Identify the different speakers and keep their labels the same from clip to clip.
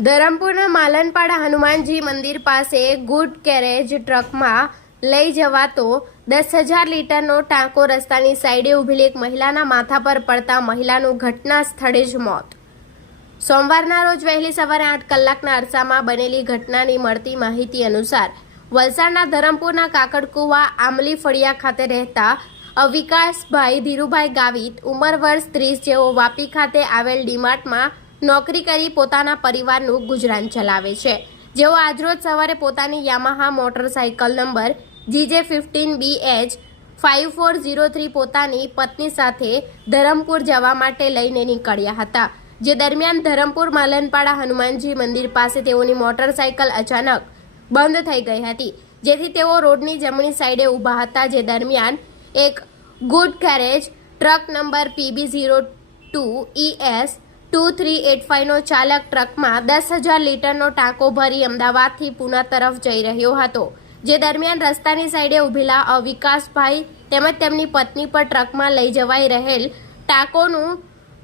Speaker 1: ધરમપુરના માલનપાડા હનુમાનજી મંદિર પાસે good carriage ટ્રકમાં લઈ જવાતો દસ હજાર લીટરનો ટાંકો રસ્તાની સાઈડે ઉભેલી એક મહિલાના માથા પર પડતા મહિલાનું ઘટના સ્થળે જ મોત. સોમવારના રોજ વહેલી સવારે આઠ કલાકના અરસામાં બનેલી ઘટનાની મળતી માહિતી અનુસાર વલસાડના ધરમપુરના કાકડકુવા આમલી ફળિયા ખાતે રહેતા અવિકાસભાઈ ધીરુભાઈ ગાવિત ઉંમર વર્ષ ત્રીસ જેઓ વાપી ખાતે આવેલ ડીમાર્ટમાં નોકરી કરી પોતાના પરિવારનું ગુજરાન ચલાવે છે. જેઓ આજરોજ સવારે પોતાની Yamaha motorcycle number GJ fifteen B H five four zero three પોતાની પત્ની સાથે ધરમપુર જવા માટે લઈને નીકળ્યા હતા. જે દરમિયાન ધરમપુર માલનપાડા હનુમાનજી મંદિર પાસે તેઓની મોટરસાઇકલ અચાનક બંધ થઈ ગઈ હતી. જેથી તેઓ રોડની જમણી સાઈડે ઊભા હતા. જે દરમિયાન એક good carriage truck number PB zero two E S two three eight ફાઈવનો ચાલક ટ્રકમાં દસ હજાર લીટરનો ટાંકો ભરી અમદાવાદથી પુના તરફ જઈ રહ્યો હતો. જે દરમિયાન રસ્તાની સાઈડે ઊભેલા અવિકાસભાઈ તેમજ તેમની પત્ની પર ટ્રકમાં લઈ જવાઈ રહેલ ટાંકોનું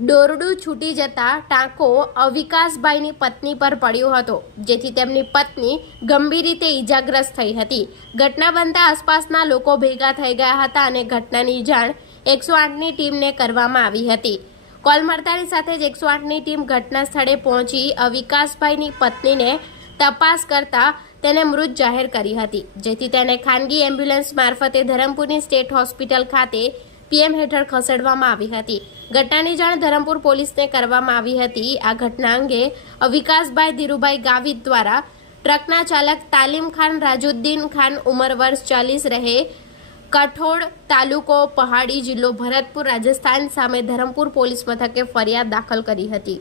Speaker 1: દોરડું છૂટી જતા ટાંકો અવિકાસભાઈની પત્ની પર પડ્યો હતો, જેથી તેમની પત્ની ગંભીર રીતે ઈજાગ્રસ્ત થઈ હતી. ઘટના બનતા આસપાસના લોકો ભેગા થઈ ગયા હતા અને ઘટનાની જાણ એકસો આઠની ટીમને કરવામાં આવી હતી. કોલ મળતાની સાથે જ એકસો આઠની ટીમ ઘટના સ્થળે પહોંચી અવિકાસભાઈની પત્નીને તપાસ કરતા તેને મૃત જાહેર કરી હતી. જેથી તેને ખાનગી એમ્બ્યુલન્સ મારફતે ધરમપુરની સ્ટેટ હોસ્પિટલ ખાતે પીએમ હેઠળ ખસેડવામાં આવી હતી. ઘટનાની જાણ ધરમપુર પોલીસને કરવામાં આવી હતી. આ ઘટના અંગે વિકાસભાઈ ધીરુભાઈ ગાવિત દ્વારા ટ્રકના ચાલક તાલીમ ખાન, રાજુદ્દીન ખાન ઉંમર વર્ષ ચાલીસ રહે કઠોળ તાલુકો પહાડી જિલ્લો ભરતપુર રાજસ્થાન સામે ધરમપુર પોલીસ મથકે ફરિયાદ દાખલ કરી હતી.